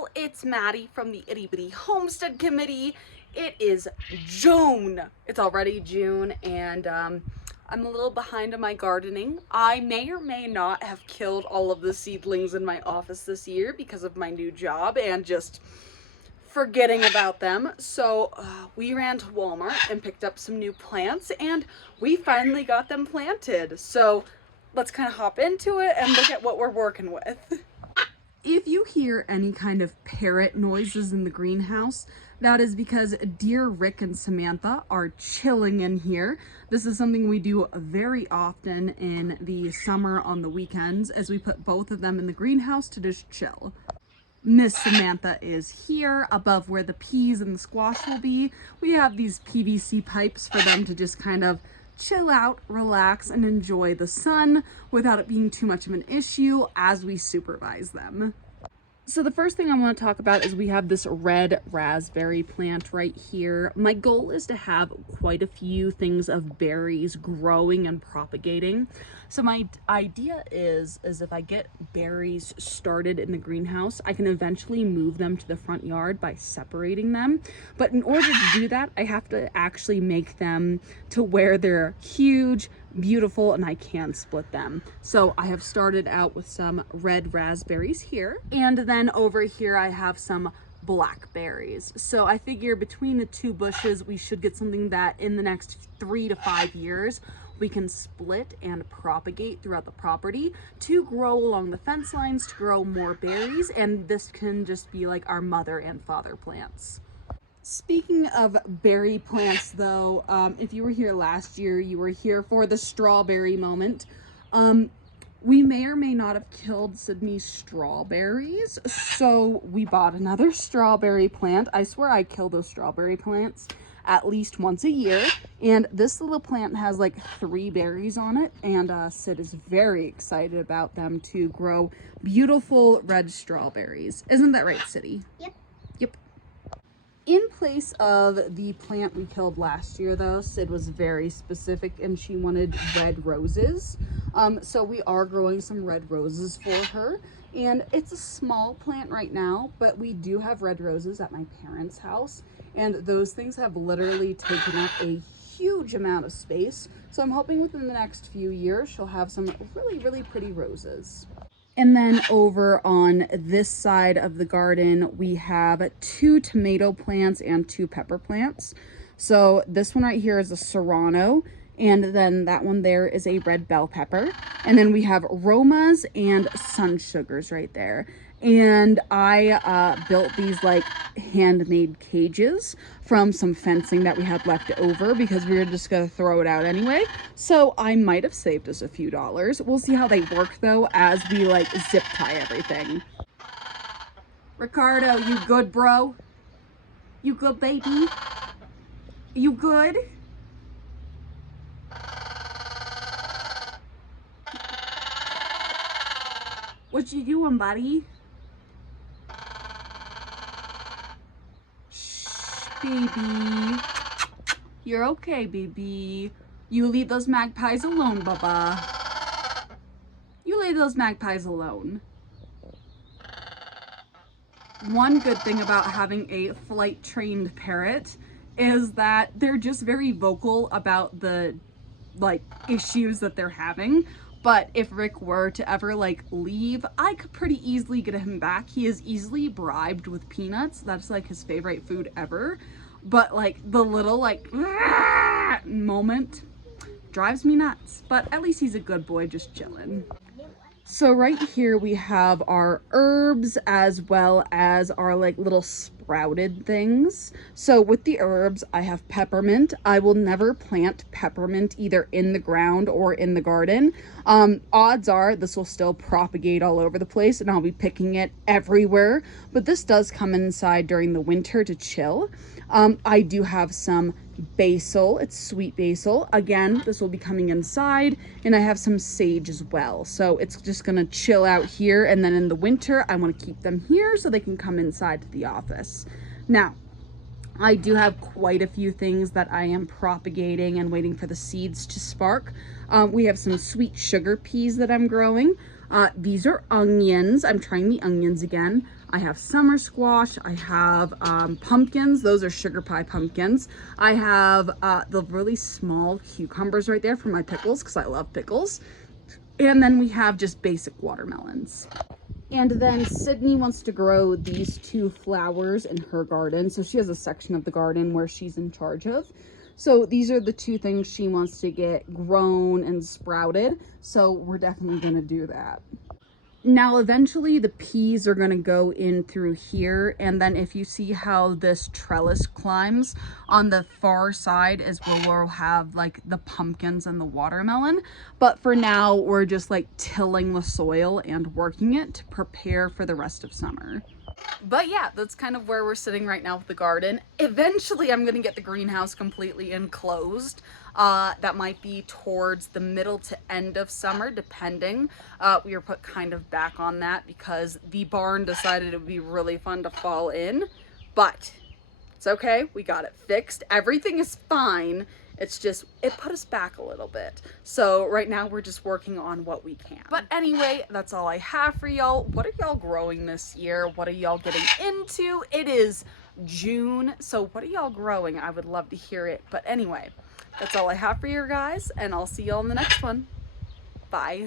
y'all, it's Maddie from the Itty Bitty Homestead Committee. It is June. It's already June and I'm a little behind on my gardening. I may or may not have killed all of the seedlings in my office this year because of my new job and just forgetting about them. So we ran to Walmart and picked up some new plants and we finally got them planted. So let's kind of hop into it and look at what we're working with. If you hear any kind of parrot noises in the greenhouse, that is because dear Rick and Samantha are chilling in here. This is something we do very often in the summer on the weekends, as we put both of them in the greenhouse to just chill. Miss Samantha is here above where the peas and the squash will be. We have these PVC pipes for them to just kind of chill out, relax, and enjoy the sun without it being too much of an issue as we supervise them. So the first thing I want to talk about is we have this red raspberry plant right here. My goal is to have quite a few things of berries growing and propagating. So my idea is if I get berries started in the greenhouse, I can eventually move them to the front yard by separating them. But in order to do that, I have to actually make them to where they're huge, beautiful, and I can split them. So I have started out with some red raspberries here, and then over here I have some blackberries. So I figure between the two bushes we should get something that in the next 3 to 5 years we can split and propagate throughout the property to grow along the fence lines to grow more berries, and this can just be like our mother and father plants. Speaking of berry plants though, if you were here last year, you were here for the strawberry moment. We may or may not have killed Sydney's strawberries, so we bought another strawberry plant. I swear I kill those strawberry plants at least once a year, and this little plant has like 3 berries on it, and Sid is very excited about them to grow beautiful red strawberries. Isn't that right, Siddy? Yep. Yep. In place of the plant we killed last year though, Sid was very specific and she wanted red roses. So we are growing some red roses for her, and it's a small plant right now, but we do have red roses at my parents' house, and those things have literally taken up a huge amount of space. So I'm hoping within the next few years she'll have some really pretty roses. And then over on this side of the garden, we have 2 tomato plants and 2 pepper plants. So this one right here is a serrano, and then that one there is a red bell pepper. And then we have Romas and sun sugars right there. And I built these like handmade cages from some fencing that we had left over because we were just gonna throw it out anyway. So I might have saved us a few dollars. We'll see how they work though as we like zip tie everything. Ricardo, you good, bro? You good, baby? You good? What you doing, buddy? Baby, you're okay, baby. You leave those magpies alone, Bubba. You leave those magpies alone. One good thing about having a flight trained parrot is that they're just very vocal about the like issues that they're having. But if Rick were to ever like leave, I could pretty easily get him back. He is easily bribed with peanuts. That's like his favorite food ever. But like the little like moment drives me nuts. But at least he's a good boy just chilling. So right here we have our herbs as well as our like little sprouted things. So with the herbs, I have peppermint. I will never plant peppermint either in the ground or in the garden. Odds are this will still propagate all over the place and I'll be picking it everywhere. But this does come inside during the winter to chill. I do have some basil. It's sweet basil. Again, this will be coming inside, and I have some sage as well. So it's just gonna chill out here, and then in the winter I want to keep them here so they can come inside to the office. Now, I do have quite a few things that I am propagating and waiting for the seeds to spark. We have some sweet sugar peas that I'm growing. These are onions. I'm trying the onions again. I have summer squash. I have pumpkins. Those are sugar pie pumpkins. I have the really small cucumbers right there for my pickles because I love pickles. And then we have just basic watermelons. And then Sydney wants to grow these 2 flowers in her garden. So she has a section of the garden where she's in charge of. So these are the 2 things she wants to get grown and sprouted. So we're definitely going to do that. Now, eventually the peas are going to go in through here. And then if you see how this trellis climbs, on the far side is where we'll have like the pumpkins and the watermelon. But for now, we're just like tilling the soil and working it to prepare for the rest of summer. But yeah, that's kind of where we're sitting right now with the garden. Eventually, I'm going to get the greenhouse completely enclosed. That might be towards the middle to end of summer, depending. We were put kind of back on that because the barn decided it would be really fun to fall in. But it's okay. We got it fixed. Everything is fine. It's just, it put us back a little bit. So right now we're just working on what we can. But anyway, that's all I have for y'all. What are y'all growing this year? What are y'all getting into? It is June, so what are y'all growing? I would love to hear it. But anyway, that's all I have for you guys, and I'll see y'all in the next one. Bye.